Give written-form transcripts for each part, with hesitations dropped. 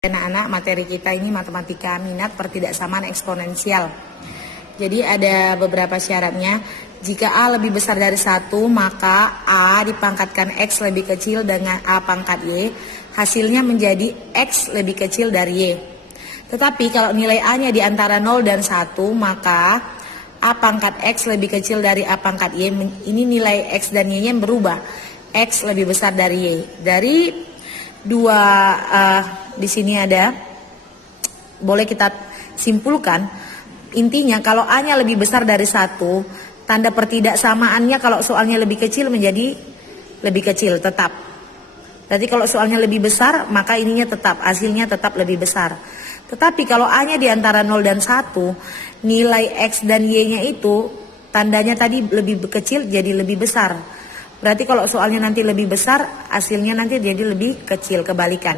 Anak-anak, materi kita ini matematika minat pertidaksamaan eksponensial. Jadi ada beberapa syaratnya. Jika A lebih besar dari 1, maka A dipangkatkan X lebih kecil dengan A pangkat Y. Hasilnya menjadi X lebih kecil dari Y. Tetapi kalau nilai A-nya di antara 0 dan 1, maka A pangkat X lebih kecil dari A pangkat Y. Ini nilai X dan Y-nya berubah. X lebih besar dari Y. Dari dua di sini ada, boleh kita simpulkan, intinya kalau A-nya lebih besar dari 1, tanda pertidaksamaannya kalau soalnya lebih kecil menjadi lebih kecil, tetap. Berarti kalau soalnya lebih besar, maka ininya tetap, hasilnya tetap lebih besar. Tetapi kalau A-nya di antara 0 dan 1, nilai X dan Y-nya itu tandanya tadi lebih kecil jadi lebih besar. Berarti kalau soalnya nanti lebih besar, hasilnya nanti jadi lebih kecil, kebalikan.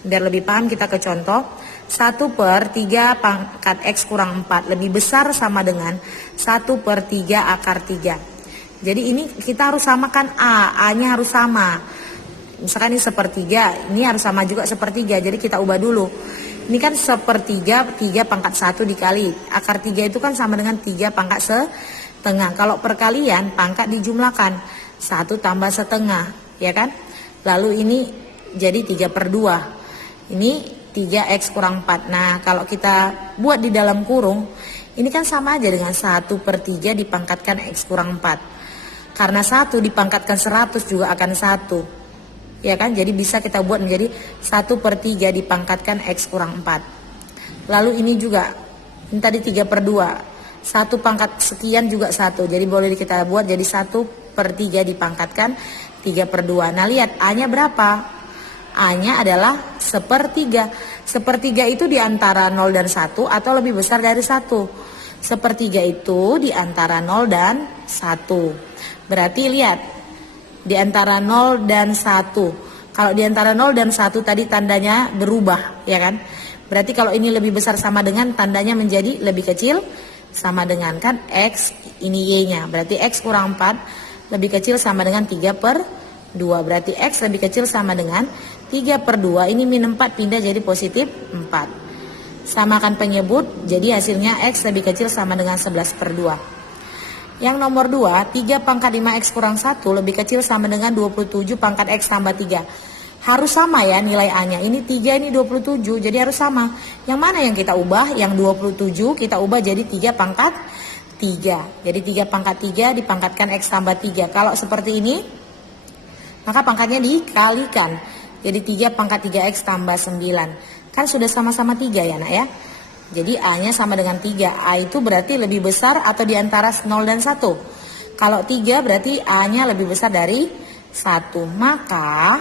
Biar lebih paham kita ke contoh. 1/3 pangkat X kurang 4 lebih besar sama dengan 1/3 akar 3. Jadi ini kita harus samakan A-nya harus sama. Misalkan ini 1/3, ini harus sama juga 1/3, jadi kita ubah dulu. Ini kan 1/3, 3 pangkat 1 dikali. Akar 3 itu kan sama dengan 3 pangkat setengah. Kalau perkalian, pangkat dijumlahkan. 1 tambah setengah, ya kan? Lalu ini jadi 3/2. Ini 3X kurang 4. Nah, kalau kita buat di dalam kurung, ini kan sama aja dengan 1/3 dipangkatkan X kurang 4. Karena 1 dipangkatkan 100 juga akan 1. Ya kan? Jadi bisa kita buat menjadi 1/3 dipangkatkan X kurang 4. Lalu ini juga, ini tadi 3/2. 1 pangkat sekian juga 1. Jadi boleh kita buat jadi 1/3 dipangkatkan 3/2. Nah, lihat A-nya berapa? A-nya adalah 1/3. 1/3 itu di antara 0 dan 1 atau lebih besar dari 1. 1/3 itu di antara 0 dan 1. Berarti lihat, di antara 0 dan 1. Kalau di antara 0 dan 1 tadi tandanya berubah, ya kan? Berarti kalau ini lebih besar sama dengan tandanya menjadi lebih kecil sama dengan kan X, ini Y-nya. Berarti X kurang 4 lebih kecil sama dengan 3/2. Berarti X lebih kecil sama dengan 3/2. Ini min 4 pindah jadi positif 4. Samakan penyebut, jadi hasilnya X lebih kecil sama dengan 11/2. Yang nomor 2, 3 pangkat 5X kurang 1 lebih kecil sama dengan 27 pangkat X tambah 3. Harus sama ya nilai A-nya. Ini 3, ini 27, jadi harus sama. Yang mana yang kita ubah? Yang 27 kita ubah jadi 3 pangkat 3. Jadi 3 pangkat 3 dipangkatkan X tambah 3. Kalau seperti ini, maka pangkatnya dikalikan. Jadi 3 pangkat 3X tambah 9. Kan sudah sama-sama 3 ya nak ya. Jadi A-nya sama dengan 3. A itu berarti lebih besar atau di antara 0 dan 1. Kalau 3 berarti A-nya lebih besar dari 1. Maka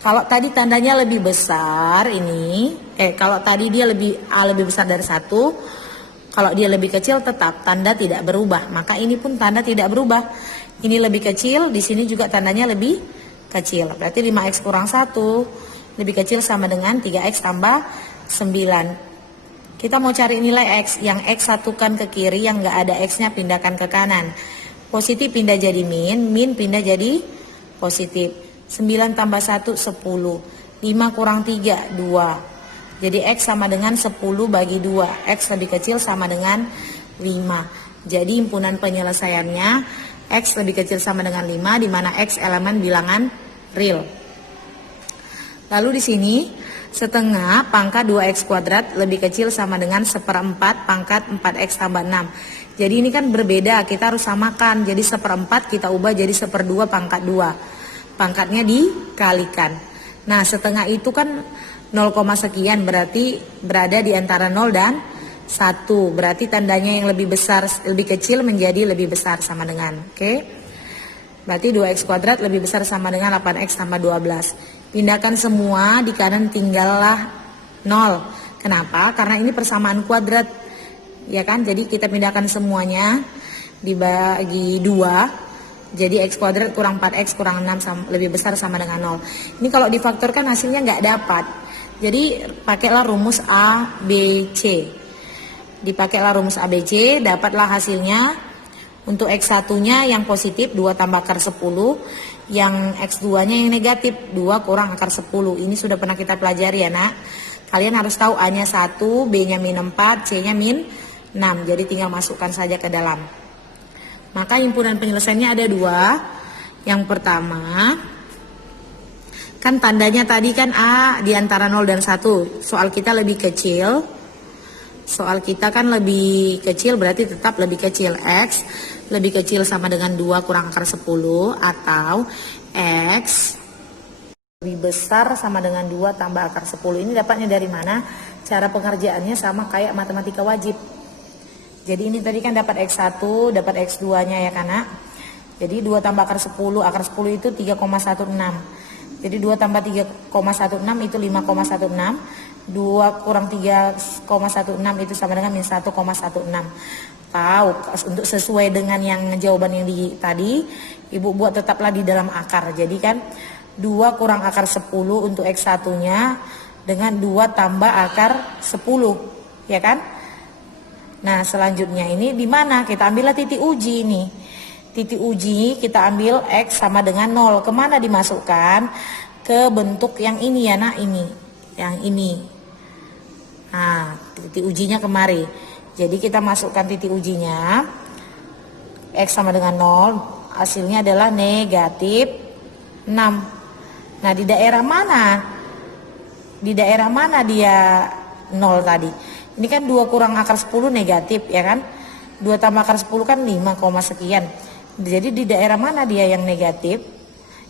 kalau tadi tandanya lebih besar ini, kalau tadi dia A lebih besar dari 1, kalau dia lebih kecil tetap tanda tidak berubah. Maka ini pun tanda tidak berubah. Ini lebih kecil, di sini juga tandanya lebih kecil. Berarti 5X kurang 1 lebih kecil sama dengan 3X tambah 9. Kita mau cari nilai X. Yang X satukan ke kiri, yang nggak ada X-nya pindahkan ke kanan. Positif pindah jadi min, min pindah jadi positif. 9 tambah 1, 10. 5 kurang 3, 2. Jadi X sama dengan 10 bagi 2. X lebih kecil sama dengan 5. Jadi himpunan penyelesaiannya X lebih kecil sama dengan 5, di mana X elemen bilangan real. Lalu di sini, setengah pangkat 2X kuadrat lebih kecil sama dengan 1/4 pangkat 4X tambah 6. Jadi ini kan berbeda, kita harus samakan. Jadi 1/4 kita ubah jadi 1/2 pangkat 2. Pangkatnya dikalikan. Nah, setengah itu kan 0, sekian, berarti berada di antara 0 dan 1. Berarti tandanya yang lebih besar, lebih kecil menjadi lebih besar sama dengan. Oke. Berarti 2X kuadrat lebih besar sama dengan 8X tambah 12. Pindahkan semua, di kanan tinggallah 0. Kenapa? Karena ini persamaan kuadrat. Ya kan? Jadi kita pindahkan semuanya dibagi 2. Jadi X kuadrat kurang 4X kurang 6 lebih besar sama dengan 0. Ini kalau difaktorkan hasilnya nggak dapat. Jadi pakailah rumus A, B, C. Dipakailah rumus ABC, dapatlah hasilnya. Untuk X1-nya yang positif 2 tambah akar 10, yang X2 nya yang negatif, 2 kurang akar 10. Ini sudah pernah kita pelajari ya nak. Kalian harus tahu A nya 1, B nya min 4, C nya min 6. Jadi tinggal masukkan saja ke dalam. Maka himpunan penyelesaiannya ada 2. Yang pertama, kan tandanya tadi kan A di antara 0 dan 1. Soal kita lebih kecil. Soal kita kan lebih kecil, berarti tetap lebih kecil. X lebih kecil sama dengan 2 kurang akar 10, atau X lebih besar sama dengan 2 tambah akar 10. Ini dapatnya dari mana? Cara pengerjaannya sama kayak matematika wajib. Jadi ini tadi kan dapat X1, dapat X2 nya ya kan nak? Jadi 2 tambah akar 10 itu 3,16. Jadi 2 tambah 3,16 itu 5,16. 2 kurang 3,16 itu sama dengan min 1,16. Tahu, untuk sesuai dengan yang jawaban yang tadi, ibu buat tetaplah di dalam akar. Jadi kan 2 kurang akar 10 untuk X1 nya dengan 2 tambah akar 10, ya kan? Nah selanjutnya ini di mana? Kita ambillah titik uji ini. Titik uji kita ambil X sama dengan 0. Kemana dimasukkan? Ke bentuk yang ini ya nak, ini. Yang ini. Nah titik ujinya kemari. Jadi kita masukkan titik ujinya. X sama dengan 0. Hasilnya adalah negatif 6. Nah di daerah mana? Di daerah mana dia 0 tadi? Ini kan 2 kurang akar 10 negatif ya kan? 2 tambah akar 10 kan 5, sekian. Jadi di daerah mana dia yang negatif?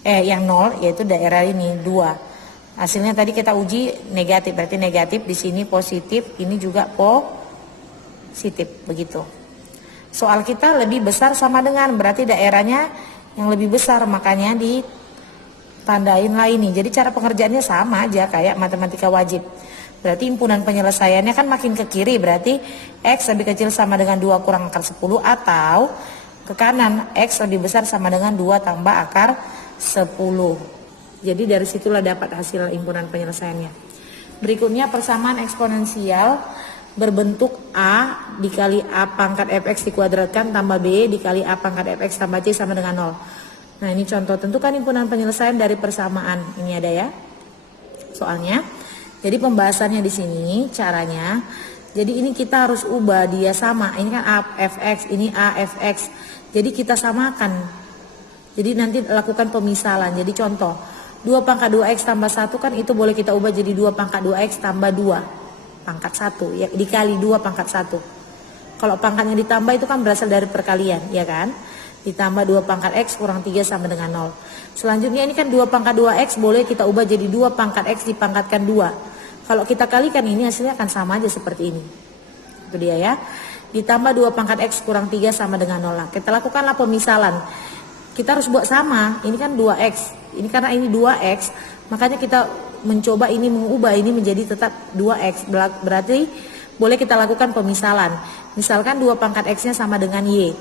Yang 0, yaitu daerah ini 2. Hasilnya tadi kita uji negatif, berarti negatif di sini positif, ini juga positif, begitu. Soal kita lebih besar sama dengan, berarti daerahnya yang lebih besar, makanya ditandain lah ini. Jadi cara pengerjaannya sama aja kayak matematika wajib. Berarti himpunan penyelesaiannya kan makin ke kiri, berarti X lebih kecil sama dengan 2 kurang akar 10, atau ke kanan X lebih besar sama dengan 2 tambah akar 10. Jadi dari situlah dapat hasil himpunan penyelesaiannya. Berikutnya persamaan eksponensial berbentuk A dikali A pangkat fx dikuadratkan tambah B dikali A pangkat fx tambah C sama dengan 0. Nah ini contoh, tentukan himpunan penyelesaian dari persamaan. Ini ada ya soalnya. Jadi pembahasannya di sini caranya. Jadi ini kita harus ubah dia sama. Ini kan A fx, ini A fx. Jadi kita samakan. Jadi nanti lakukan pemisalan. Jadi contoh, 2 pangkat 2x tambah 1 kan itu boleh kita ubah jadi 2 pangkat 2x tambah 2 pangkat 1 ya, dikali 2 pangkat 1. Kalau pangkatnya ditambah itu kan berasal dari perkalian, ya kan? Ditambah 2 pangkat x kurang 3 sama dengan 0. Selanjutnya ini kan 2 pangkat 2x boleh kita ubah jadi 2 pangkat x dipangkatkan 2. Kalau kita kalikan ini hasilnya akan sama aja seperti ini. Itu dia ya. Ditambah 2 pangkat x kurang 3 sama dengan 0. Kita lakukanlah pemisalan. Kita harus buat sama. Ini kan 2x. Ini karena ini 2x, makanya kita mencoba ini mengubah ini menjadi tetap 2x. Berarti boleh kita lakukan pemisalan. Misalkan 2 pangkat x-nya sama dengan y.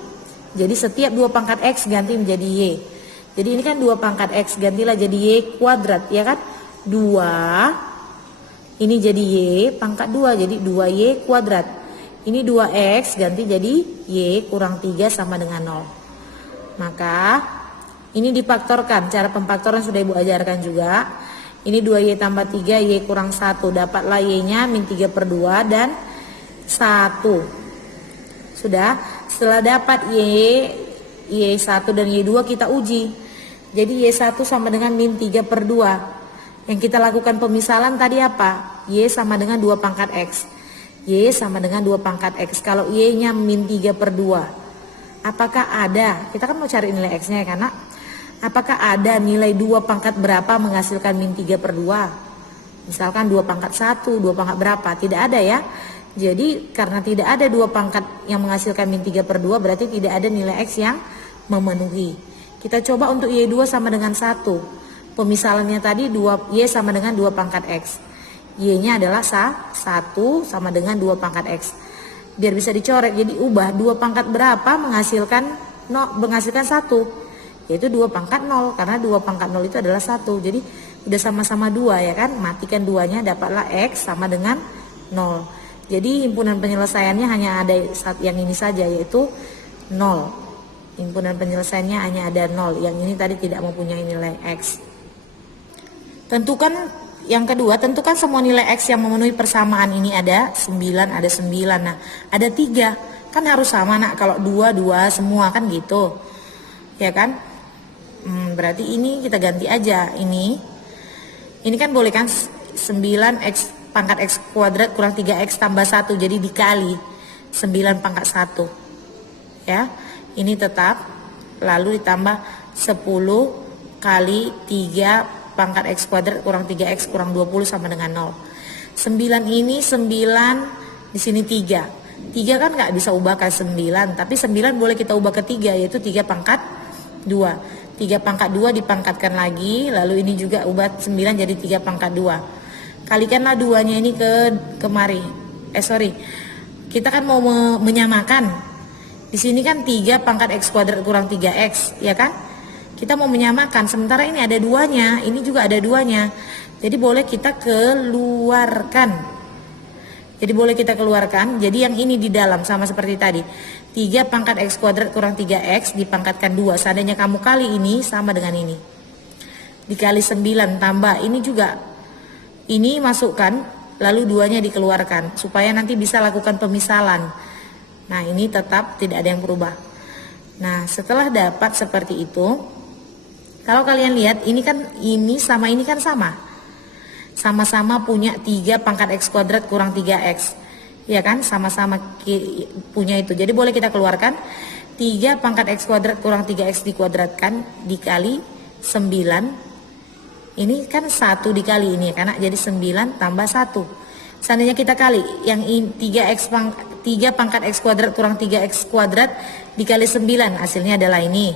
Jadi setiap 2 pangkat x ganti menjadi y. Jadi ini kan 2 pangkat x gantilah jadi y kuadrat, ya kan? 2 ini jadi y pangkat 2, jadi 2y kuadrat. Ini 2x ganti jadi y kurang 3 sama dengan 0. Maka ini difaktorkan, cara pemfaktoran sudah ibu ajarkan juga. Ini 2y tambah 3, y kurang 1. Dapatlah y-nya min 3/2 dan 1. Sudah, setelah dapat y1 dan y2 kita uji. Jadi y1 sama dengan min 3/2. Yang kita lakukan pemisalan tadi apa? Y sama dengan 2 pangkat x. Y sama dengan 2 pangkat x. Kalau y-nya min 3/2. Apakah ada, kita kan mau cari nilai x-nya ya karena apakah ada nilai 2 pangkat berapa menghasilkan min 3/2? Misalkan 2 pangkat 1, 2 pangkat berapa? Tidak ada ya. Jadi karena tidak ada 2 pangkat yang menghasilkan min 3/2 berarti tidak ada nilai x yang memenuhi. Kita coba untuk y2 sama dengan 1. Pemisalannya tadi 2y sama dengan 2 pangkat x. Y-nya adalah 1 sama dengan 2 pangkat x. Biar bisa dicoret, jadi ubah 2 pangkat berapa menghasilkan 1, yaitu 2 pangkat 0, karena 2 pangkat 0 itu adalah 1. Jadi udah sama-sama 2 ya kan, matikan 2-nya, dapatlah x sama dengan 0. Jadi himpunan penyelesaiannya hanya ada yang ini saja, yaitu 0. Himpunan penyelesaiannya hanya ada 0. Yang ini tadi tidak mempunyai nilai X. Tentukan yang kedua, tentukan semua nilai X yang memenuhi persamaan. Ini ada 9, ada 9. Nah, ada 3. Kan harus sama nak, kalau 2, 2 semua kan gitu. Ya kan? Berarti ini kita ganti aja. Ini kan boleh kan 9X pangkat X kuadrat kurang 3X tambah 1. Jadi dikali 9 pangkat 1. Ya, ini tetap. Lalu ditambah 10 kali 3 pangkat X kuadrat kurang 3X kurang 20 sama dengan 0. 9 ini 9, di sini 3. 3 kan nggak bisa ubah ke 9, tapi 9 boleh kita ubah ke 3, yaitu 3 pangkat 2. 3 pangkat 2 dipangkatkan lagi, lalu ini juga ubah 9 jadi 3 pangkat 2. Kalikanlah 2-nya ini kemari. Kita kan mau menyamakan. Di sini kan 3 pangkat X kuadrat kurang 3X, ya kan? Kita mau menyamakan, sementara ini ada 2-nya, ini juga ada 2-nya. Jadi boleh kita keluarkan. Jadi yang ini di dalam sama seperti tadi. 3 pangkat X kuadrat kurang 3X dipangkatkan 2. Seandainya kamu kali ini sama dengan ini. Dikali 9 tambah ini juga. Ini masukkan, lalu 2-nya dikeluarkan. Supaya nanti bisa lakukan pemisalan. Nah, ini tetap tidak ada yang berubah. Nah, setelah dapat seperti itu, kalau kalian lihat ini sama ini kan sama. Sama-sama punya 3 pangkat X kuadrat kurang 3X. Ya kan? Sama-sama punya itu. Jadi boleh kita keluarkan 3 pangkat X kuadrat kurang 3X dikuadratkan dikali 9. Ini kan 1 dikali ini kan? Jadi 9 tambah 1. Seandainya kita kali yang 3 pangkat X kuadrat kurang 3X kuadrat dikali 9, hasilnya adalah ini.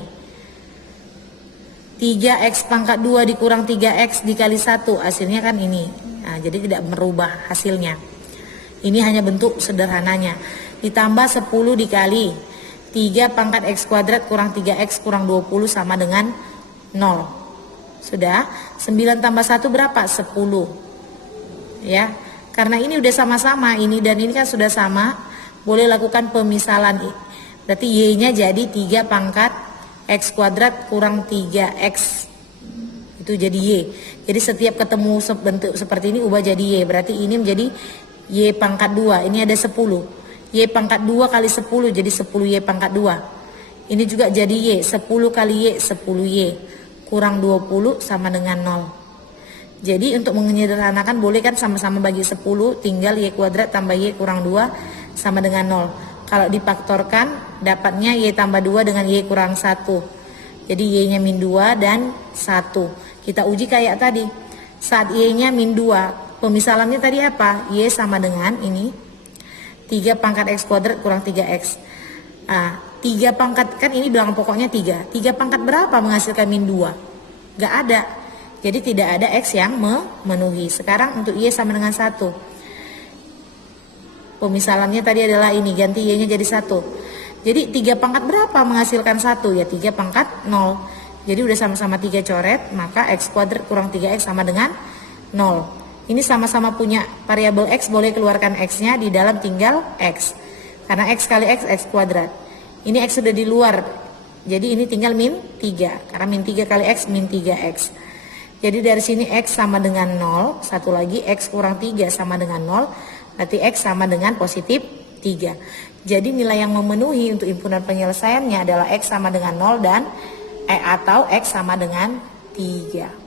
3X pangkat 2 dikurang 3X dikali 1, hasilnya kan ini. Nah, jadi tidak merubah hasilnya. Ini hanya bentuk sederhananya. Ditambah 10 dikali 3 pangkat X kuadrat kurang 3X kurang 20 sama dengan 0. Sudah? 9 tambah 1 berapa? 10. Ya. Karena ini udah sama-sama, ini dan ini kan sudah sama, boleh lakukan pemisalan. Berarti Y-nya jadi 3 pangkat X kuadrat kurang 3X. Itu jadi Y. Jadi setiap ketemu bentuk seperti ini ubah jadi Y. Berarti ini menjadi Y pangkat 2. Ini ada 10. Y pangkat 2 kali 10 jadi 10Y pangkat 2. Ini juga jadi Y. 10 kali Y 10Y. Kurang 20 sama dengan 0. Jadi untuk menyederhanakan boleh kan sama-sama bagi 10, tinggal Y kuadrat tambah Y kurang 2 sama dengan 0. Kalau difaktorkan dapatnya Y tambah 2 dengan Y kurang 1. Jadi Y-nya min 2 dan 1. Kita uji kayak tadi. Saat Y-nya min 2, pemisalannya tadi apa? Y sama dengan ini 3 pangkat X kuadrat kurang 3X. 3 pangkat, kan ini bilangan pokoknya 3. 3 pangkat berapa menghasilkan min 2? Gak ada. Jadi tidak ada X yang memenuhi. Sekarang untuk Y sama dengan 1. Pemisalannya tadi adalah ini, ganti Y-nya jadi 1. Jadi 3 pangkat berapa menghasilkan 1? Ya 3 pangkat 0. Jadi udah sama-sama 3 coret, maka X kuadrat kurang 3X sama dengan 0. Ini sama-sama punya variabel X, boleh keluarkan X-nya, di dalam tinggal X. Karena X kali X, X kuadrat. Ini X sudah di luar, jadi ini tinggal min 3. Karena min 3 kali X, min 3X. Jadi dari sini X sama dengan 0, satu lagi X kurang 3 sama dengan 0, berarti X sama dengan positif 3. Jadi nilai yang memenuhi untuk himpunan penyelesaiannya adalah X sama dengan 0 dan atau X sama dengan 3.